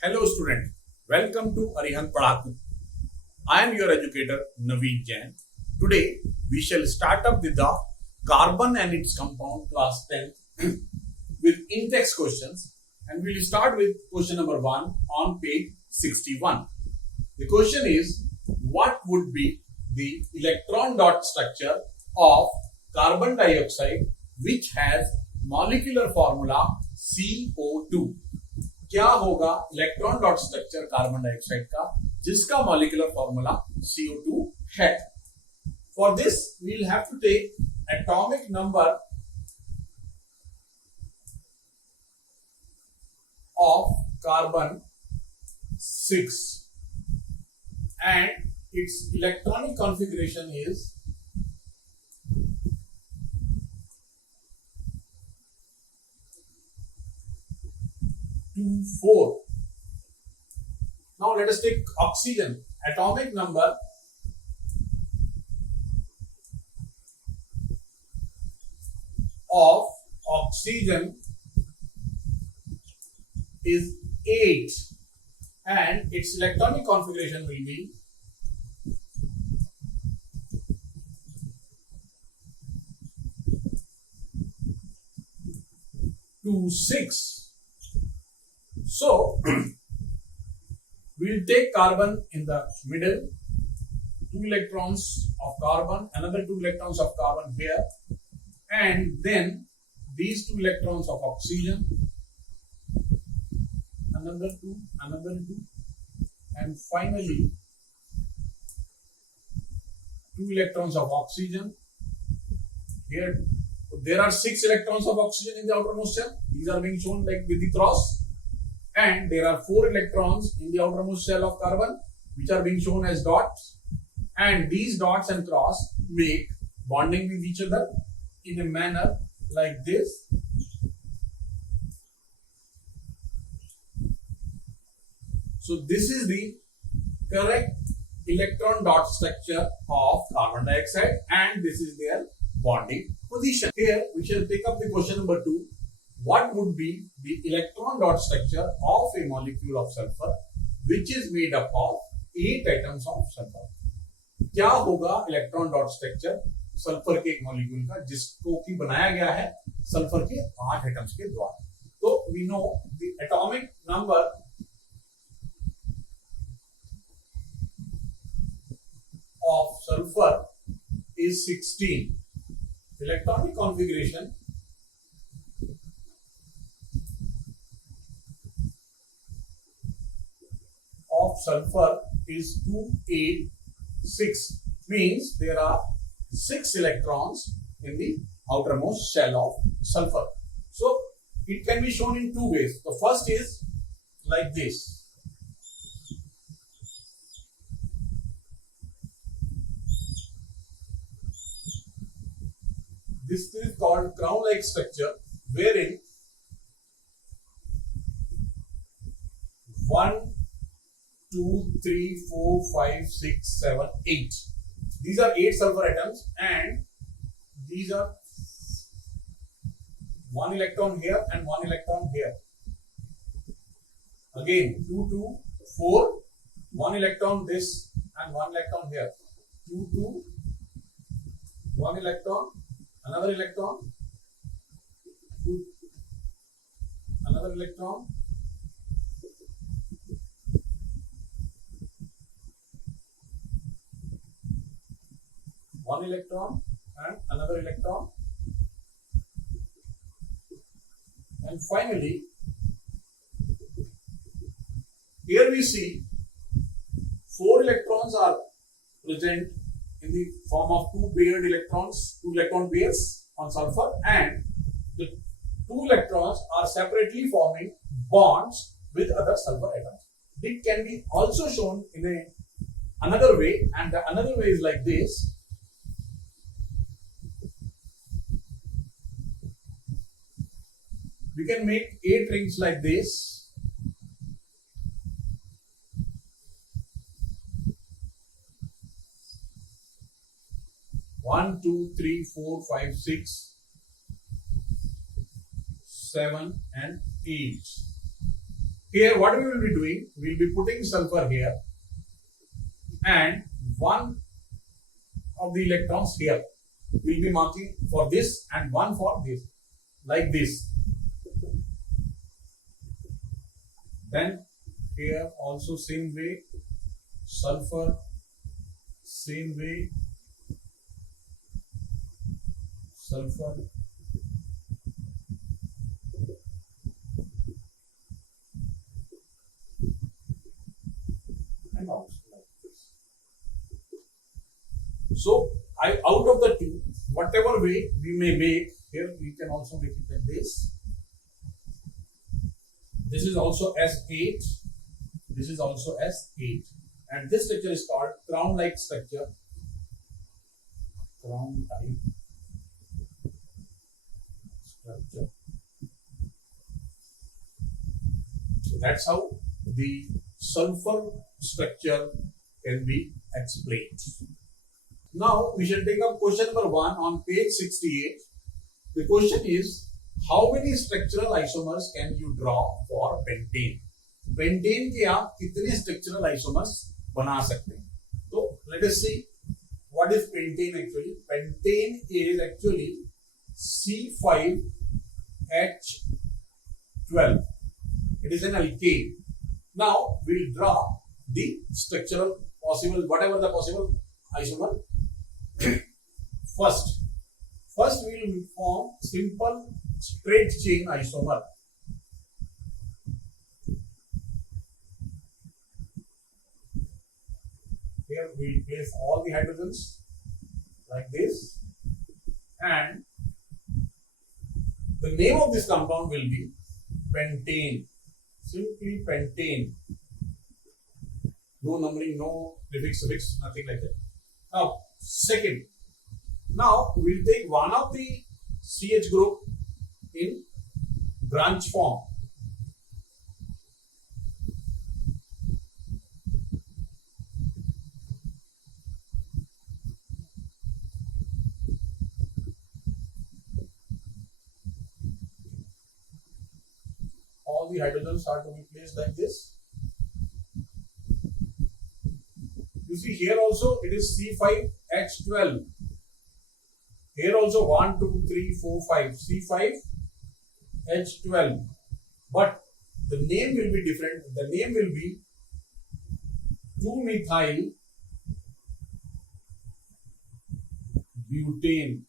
Hello student, welcome to Arihant Padhaku. I am your educator Naveen Jain. Today we shall start up with the carbon and its compound class 10 with in-text questions, and we will start with question number 1 on page 61. The question is, what would be the electron dot structure of carbon dioxide which has molecular formula CO2? क्या होगा electron dot structure carbon dioxide का जिसका molecular formula CO2 है? For this we will have to take atomic number of carbon 6 and its electronic configuration is 2,4. Now let us take oxygen. Atomic number of oxygen is 8 and its electronic configuration will be 2,6. So we will take carbon in the middle, 2 electrons of carbon, another 2 electrons of carbon here, and then these 2 electrons of oxygen, another 2, and finally 2 electrons of oxygen. Here there are 6 electrons of oxygen in the outermost shell. These are being shown like with the cross. And there are 4 electrons in the outermost shell of carbon which are being shown as dots, and these dots and cross make bonding with each other in a manner like this. So this is the correct electron dot structure of carbon dioxide and this is their bonding position. Here we shall take up the question number 2. What would be the electron dot structure of a molecule of sulfur which is made up of 8 atoms of sulfur? क्या होगा electron dot structure sulphur के एक molecule का जिसको कि बनाया गया है सल्फर के 8 एटम्स के द्वारा? तो we know the atomic number of sulphur is 16. Electronic configuration of sulfur is 2,8,6, means there are 6 electrons in the outermost shell of sulfur. So it can be shown in 2 ways. The first is like this. This is called crown-like structure, wherein 1, 2, 3, 4, 5, 6, 7, 8. These are 8 sulfur atoms and these are 1 electron here and 1 electron here. Again 2, 2, 4, 1 electron this and 1 electron here. 2, 2, 1 electron, another electron, 2, another electron, 1 electron and another electron, and finally here we see 4 electrons are present in the form of 2 paired electrons, 2 electron pairs on sulfur, and the 2 electrons are separately forming bonds with other sulfur atoms. It can be also shown in another way, and the another way is like this. We can make 8 rings like this. One, two, three, four, five, 6, 7 and 8. Here, what we will be doing, we will be putting sulfur here, and one of the electrons here. We'll be marking for this and one for this, like this. Then here also same way, sulfur, same way, sulfur. And also like this. So out of the two, whatever way we may make, here we can also make it like this. This is also S8. This is also S8. And this structure is called crown-like structure. Crown-type structure. So that's how the sulfur structure can be explained. Now we shall take up question number 1 on page 68. The question is, how many structural isomers can you draw for pentane? Pentane के आप कितने structural isomers बना सकते हैं? So let us see what is pentane actually. Pentane is actually C5H12. It is an alkane. Now we'll draw the structural possible, whatever the possible isomer. First we will form simple straight chain isomer. Here we will place all the hydrogens like this, and the name of this compound will be pentane. Simply pentane. No numbering, no prefix, suffix, nothing like that. Now, second. Now, we'll take one of the CH group in branch form. All the hydrogens are to be placed like this. You see here also it is C5H12. Here also 1, 2, 3, 4, 5. C5H12. But the name will be different. The name will be 2-methyl butane.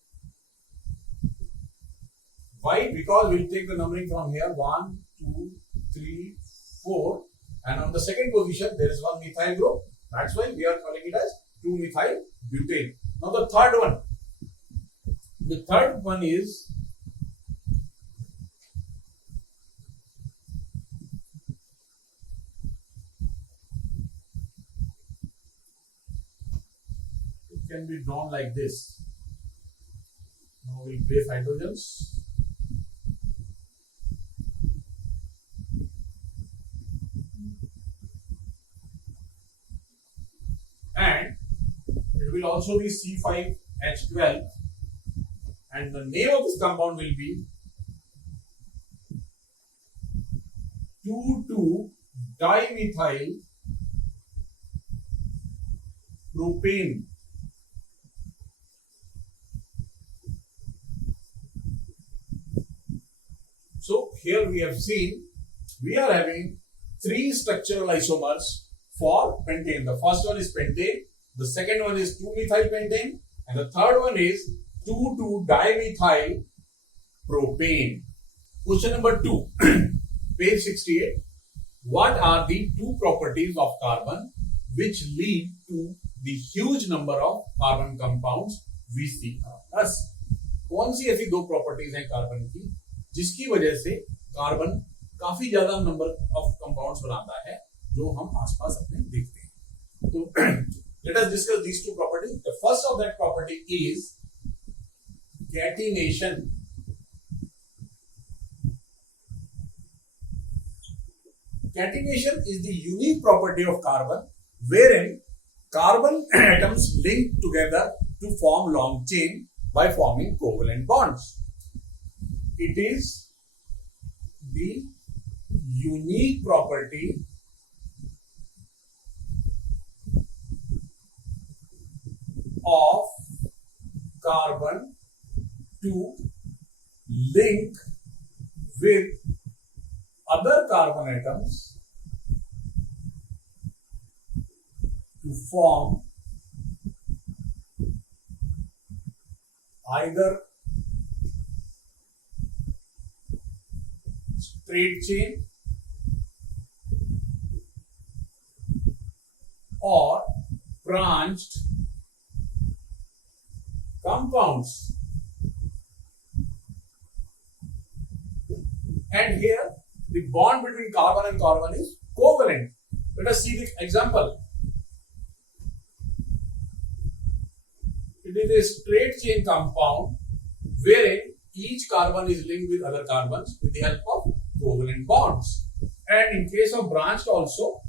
Why? Because we'll take the numbering from here 1, 2, 3, 4, and on the second position there is one methyl group. That's why we are calling it as 2-methyl butane. Now the third one. The third one is it can be drawn like this. Now we place hydrogens. And it will also be C5H12. And the name of this compound will be 2,2-dimethyl propane. So here we have seen we are having 3 structural isomers for pentane. The first one is pentane, the second one is 2-methyl pentane, and the third one is 2,2-dimethyl propane. Question number 2, page 68. What are the 2 properties of carbon which lead to the huge number of carbon compounds we see around us? कौन सी ऐसी 2 properties हैं carbon की जिसकी वजह से carbon काफी ज्यादा number of compounds बनाता है जो हम आसपास अपने देखते हैं? तो let us discuss these 2 properties. The first of that property is catenation. Catenation is the unique property of carbon wherein carbon atoms link together to form long chain by forming covalent bonds. It is the unique property of carbon to link with other carbon atoms to form either straight chain or branched compounds. And here the bond between carbon and carbon is covalent. Let us see the example. It is a straight chain compound wherein each carbon is linked with other carbons with the help of covalent bonds. And in case of branched also,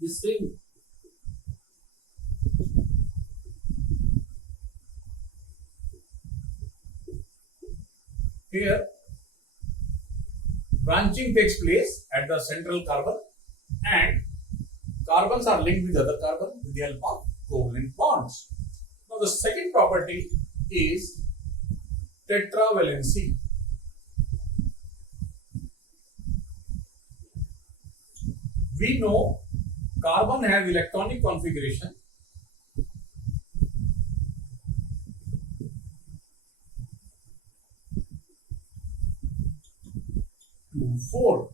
this thing. Here, branching takes place at the central carbon and carbons are linked with other carbon with the help of covalent bonds. Now, the second property is tetravalency. We know carbon has electronic configuration 4.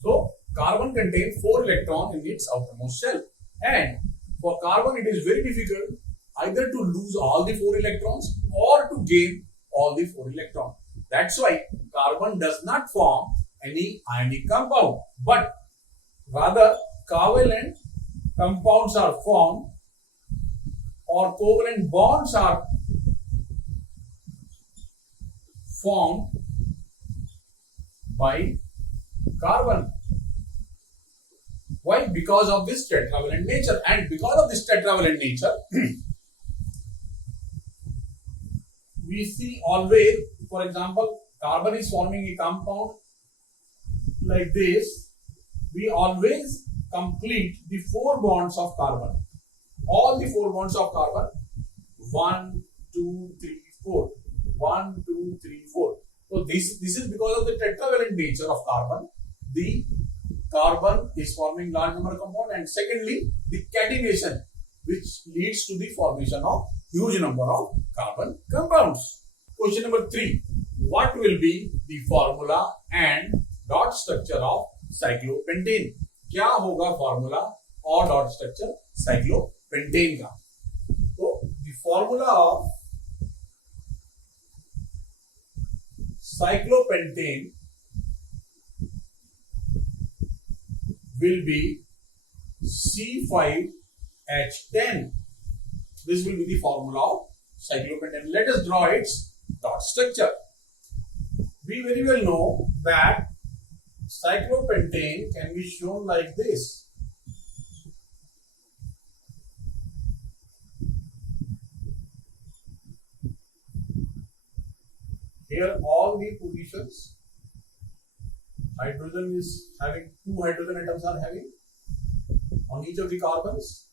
So, carbon contains 4 electrons in its outermost shell. And for carbon, it is very difficult either to lose all the 4 electrons or to gain all the 4 electrons. That's why carbon does not form any ionic compound, but rather covalent compounds are formed or covalent bonds are formed by carbon. Why? Because of this tetravalent nature, and because of this tetravalent nature, we see always, for example, carbon is forming a compound like this. We always complete the 4 bonds of carbon. All the 4 bonds of carbon, 1, 2, 3, 4. 1, 2, 3, 4. So this is because of the tetravalent nature of carbon. The carbon is forming large number of compounds, and secondly, the catenation, which leads to the formation of huge number of carbon compounds. Question number 3. What will be the formula and dot structure of cyclopentane? क्या होगा formula और dot structure cyclopentane का? So the formula of cyclopentane will be C5H10. This will be the formula of cyclopentane. Let us draw its dot structure. We very well know that cyclopentane can be shown like this. Here all the positions, hydrogen is having 2 hydrogen atoms are having on each of the carbons.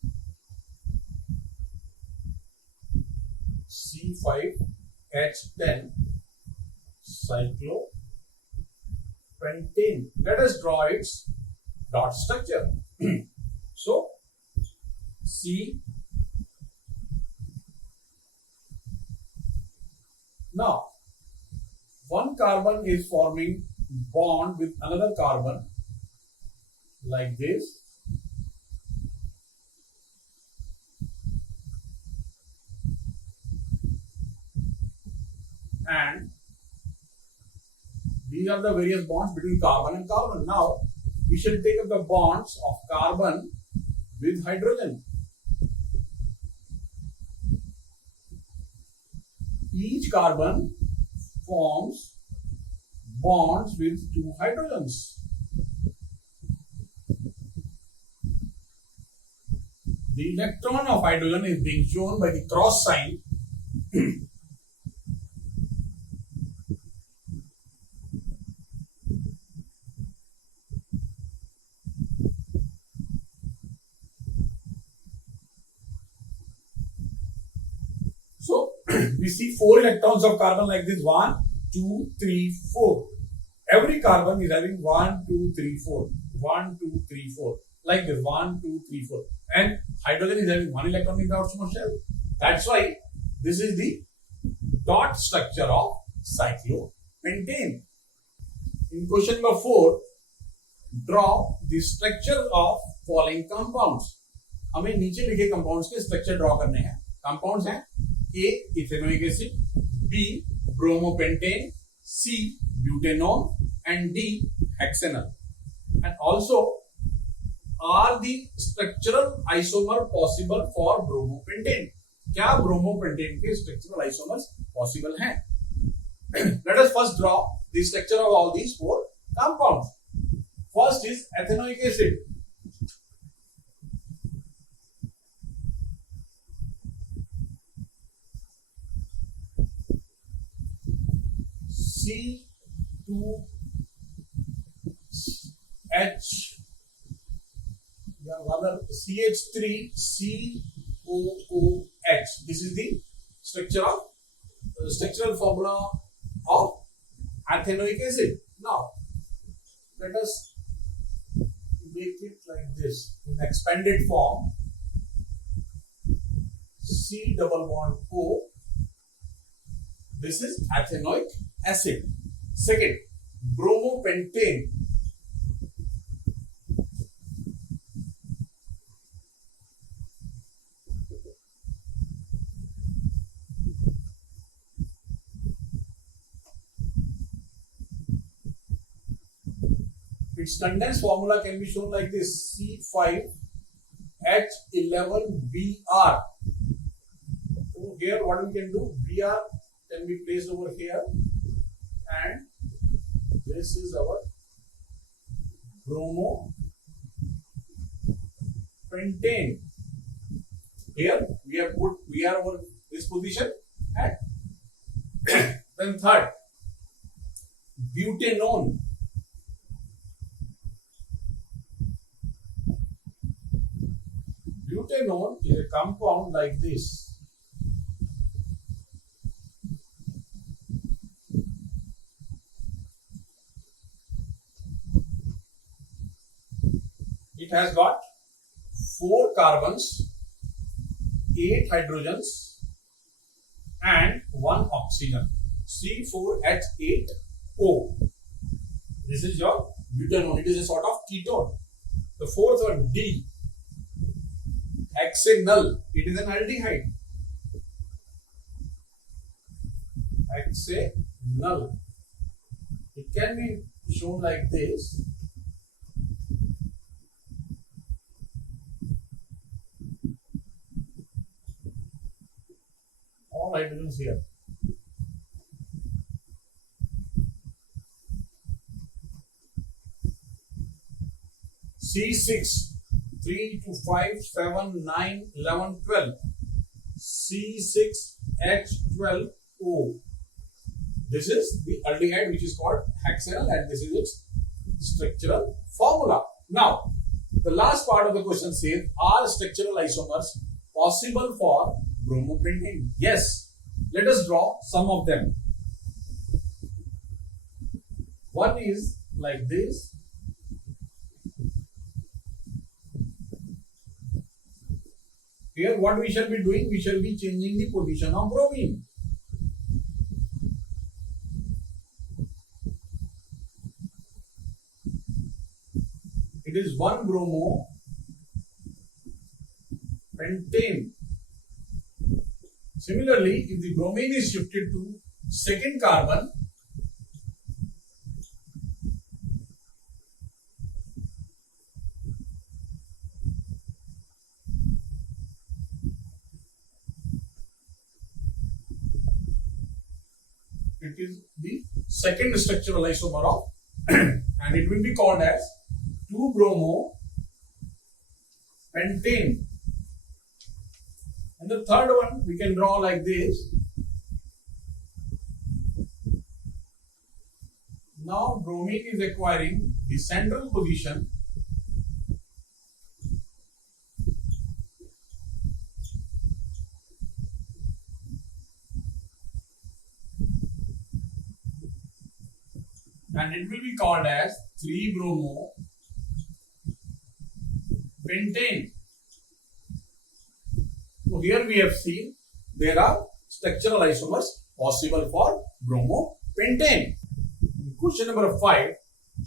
C5H10 cyclopentane. Let us draw its dot structure. So C. Now one carbon is forming bond with another carbon like this. And these are the various bonds between carbon and carbon. Now we shall take up the bonds of carbon with hydrogen. Each carbon forms bonds with 2 hydrogens. The electron of hydrogen is being shown by the cross sign. we see 4 electrons of carbon like this: 1, 2, 3, 4. Every carbon is having 1, 2, 3, 4. 1, 2, 3, 4. Like this: 1, 2, 3, 4. And hydrogen is having 1 electron in the outermost shell. That's why this is the dot structure of cyclopentane. In question number 4, draw the structure of following compounds. हमें नीचे लिखे compounds के structure draw करने हैं. Compounds हैं: A ethanoic acid, B bromopentane, C butanol and D hexanol. And also, are the structural isomer possible for bromopentane? क्या bromopentane के structural isomers possible हैं? Let us first draw the structure of all these 4 compounds. First is ethanoic acid. C2H, rather CH3COOH. This is the structural formula of ethanoic acid. Now, let us make it like this in expanded form. C double bond O. This is ethanoic acid. Second, bromopentane. Its condensed formula can be shown like this: C5H11Br. So here what we can do, Br can be placed over here, and this is our bromopentane. Here we have put Br over this position, and then third, butanone. Butanone is a compound like this. It has got 4 carbons, 8 hydrogens, and 1 oxygen. C4H8O. This is your butanone. It is a sort of ketone. The fourth one, D. Hexanol. It is an aldehyde. Hexanol. It can be shown like this. All hydrogens here. C6, 3 to 5, 7, 9, 11, 12. C6H12O. This is the aldehyde which is called hexanol, and this is its structural formula. Now, the last part of the question says, are structural isomers possible for bromopentane? Yes. Let us draw some of them. One is like this. Here what we shall be doing? We shall be changing the position of bromine. It is 1 bromopentane. Similarly, if the bromine is shifted to second carbon, it is the second structural isomer of and it will be called as 2-bromopentane. And the third one we can draw like this. Now bromine is acquiring the central position and it will be called as 3-bromo pentane. So here we have seen there are structural isomers possible for bromopentane. Question number 5.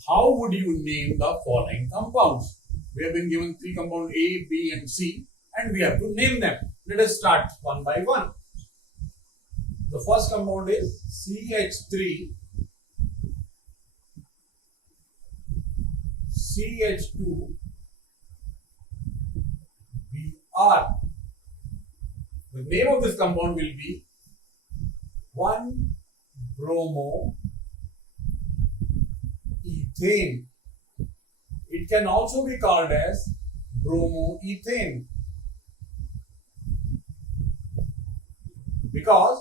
How would you name the following compounds? We have been given 3 compounds A, B and C and we have to name them. Let us start one by one. The first compound is CH3 CH2 Br. The name of this compound will be 1-bromoethane. It can also be called as bromoethane because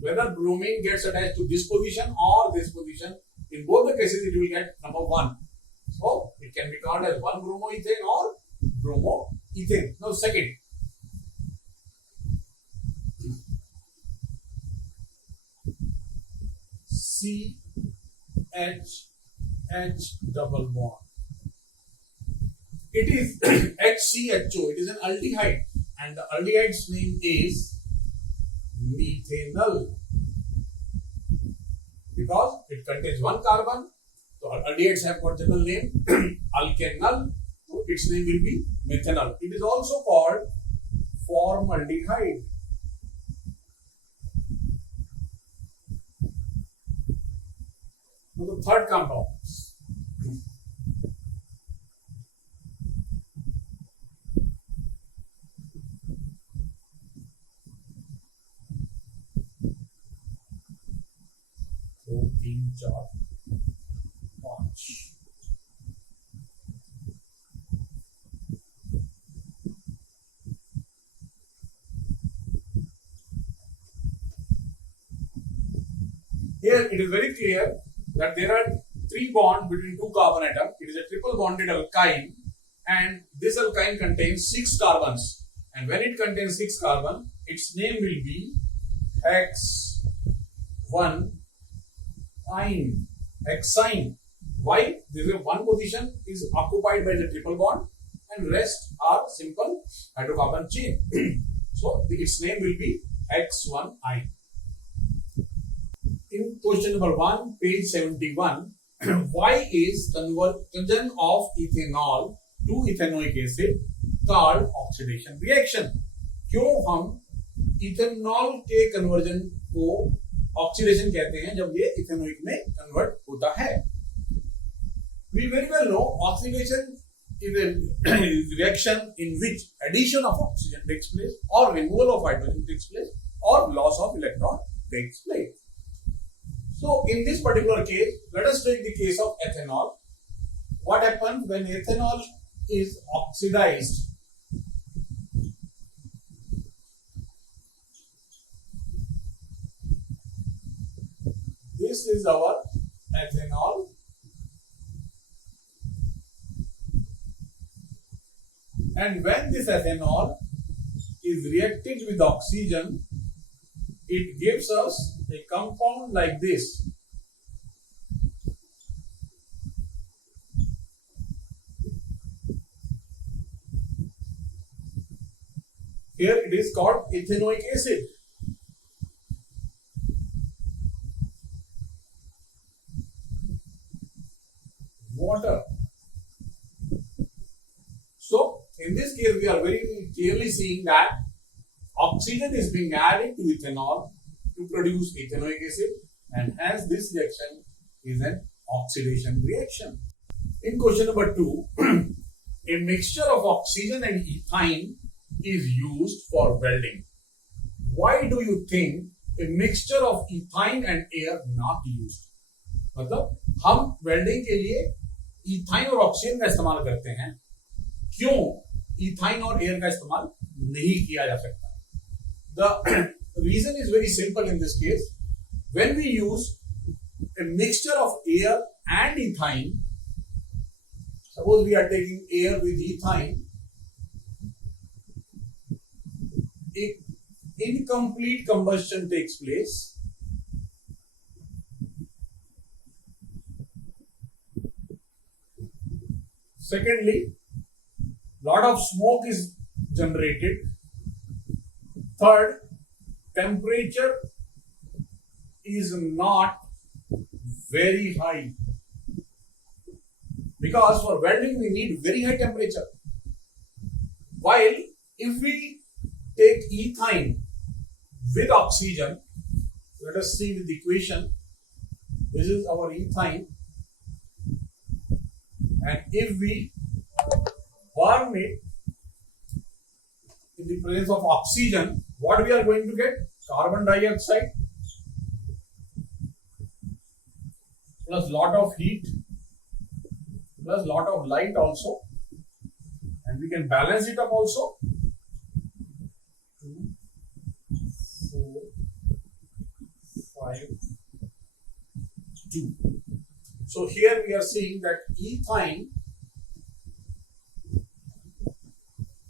whether bromine gets attached to this position or this position, in both the cases it will get number 1. So it can be called as 1-bromoethane or bromoethane. Now second, CH double bond. It is HCHO. It is an aldehyde and the aldehyde's name is methanol because it contains 1 carbon. So aldehydes have got general name alkanol. So its name will be methanol. It is also called formaldehyde. Now the third compound. Here it is very clear that there are 3 bonds between 2 carbon atoms. It is a triple bonded alkyne and this alkyne contains 6 carbons. And when it contains 6 carbon, its name will be hexyne. Hexyne. Why? This is one position is occupied by the triple bond and rest are simple hydrocarbon chain. So its name will be hexyne. In question number 1, page 71, why is conversion of ethanol to ethanoic acid called oxidation reaction? क्यों हम ethanol के conversion को oxidation कहते हैं जब ये ethanoic में convert होता है? We very well know oxidation is a reaction in which addition of oxygen takes place or removal of hydrogen takes place or loss of electron takes place. So in this particular case, let us take the case of ethanol. What happens when ethanol is oxidized? This is our ethanol. And when this ethanol is reacted with oxygen, it gives us a compound like this. Here it is called ethanoic acid. Water. So in this case we are very clearly seeing that oxygen is being added to ethanol to produce ethanoic acid and hence this reaction is an oxidation reaction. In question number 2, a mixture of oxygen and ethyne is used for welding. Why do you think a mixture of ethyne and air not used? मतलब हम welding के लिए ethyne और oxygen का इस्तेमाल करते हैं, क्यों इथाइन और एयर का इस्तेमाल नहीं किया जा सकता? The reason is very simple in this case. When we use a mixture of air and ethyne, suppose we are taking air with ethyne, incomplete combustion takes place Secondly, lot of smoke is generated. Third, temperature is not very high, because for welding we need very high temperature. While if we take ethane with oxygen, let us see with the equation. This is our ethane, and if we burn it in the presence of oxygen, what we are going to get? Carbon dioxide plus lot of heat plus lot of light also, and we can balance it up also. 2, 4, 5, 2. So here we are seeing that ethane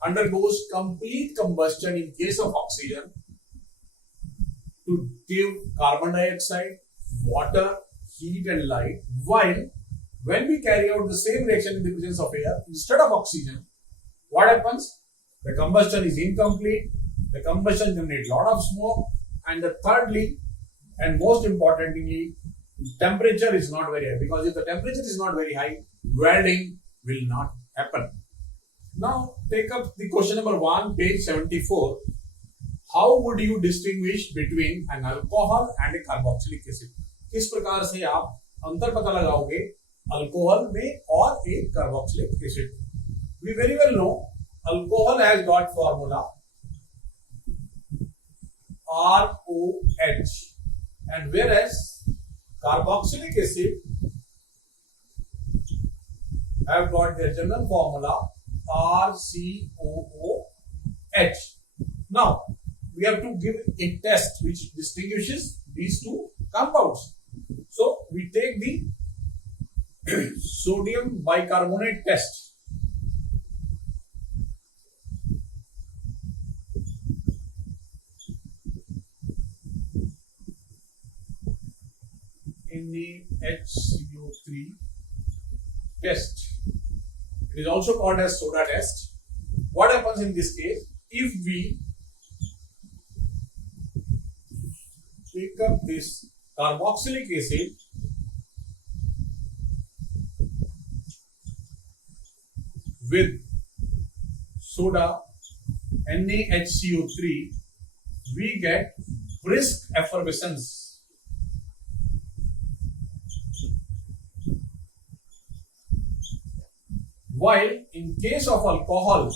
undergoes complete combustion in case of oxygen to give carbon dioxide, water, heat and light, while when we carry out the same reaction in the presence of air instead of oxygen, what happens? The combustion is incomplete, the combustion generates a lot of smoke, and thirdly and most importantly, temperature is not very high, because if the temperature is not very high, welding will not happen. Now take up the question number 1, page 74. How would you distinguish between an alcohol and a carboxylic acid? किस प्रकार से आप अंतर पता लगाओगे alcohol में और एक carboxylic acid? We very well know alcohol has got formula ROH, and whereas carboxylic acid have got their general formula RCOOH. Now we have to give a test which distinguishes these two compounds. So we take the sodium bicarbonate test. NaHCO3 test. It is also called as soda test. What happens in this case? If we pick up this carboxylic acid with soda NaHCO3, we get brisk effervescence. While in case of alcohol,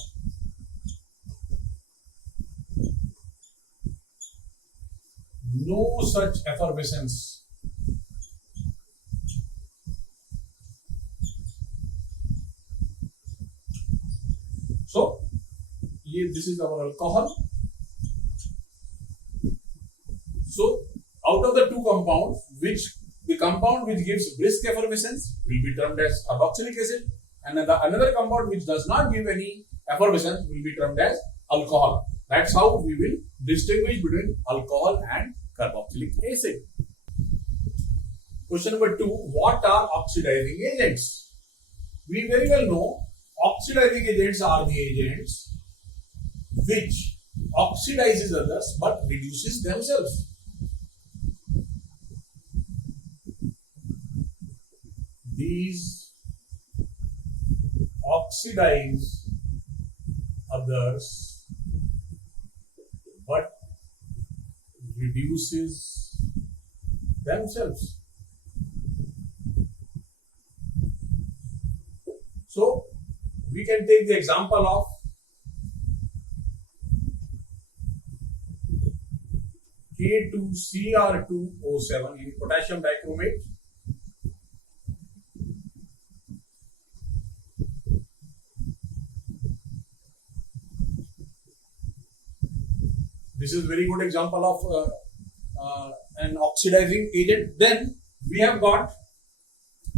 no such effervescence. So, this is our alcohol. So, out of the two compounds, the compound which gives brisk effervescence will be termed as carboxylic acid, and another compound which does not give any effervescence will be termed as alcohol. That's how we will distinguish between alcohol and carboxylic acid. Question number 2. What are oxidizing agents? We very well know oxidizing agents are the agents which oxidizes others but reduces themselves. These oxidize others but reduces themselves. So we can take the example of K2Cr2O7 in potassium dichromate. This is very good example of an oxidizing agent. Then we have got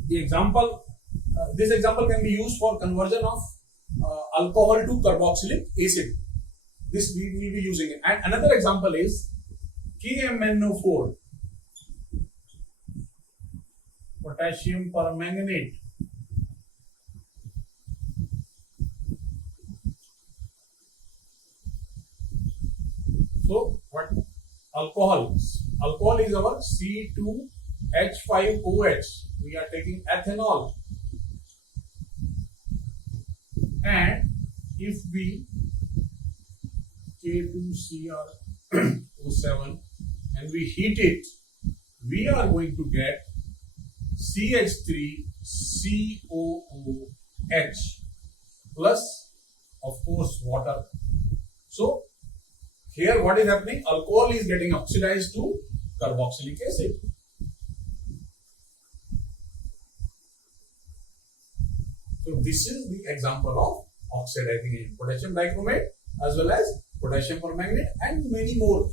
the example. This example can be used for conversion of alcohol to carboxylic acid. This we will be using it. And another example is KMnO4, potassium permanganate. So what alcohol? Alcohol is our C2H5OH. We are taking ethanol. And if we K2Cr07 and we heat it, we are going to get CH3COOH plus, of course, water. So here what is happening? Alcohol is getting oxidized to carboxylic acid. So this is the example of oxidizing agent, potassium dichromate as well as potassium permanganate and many more.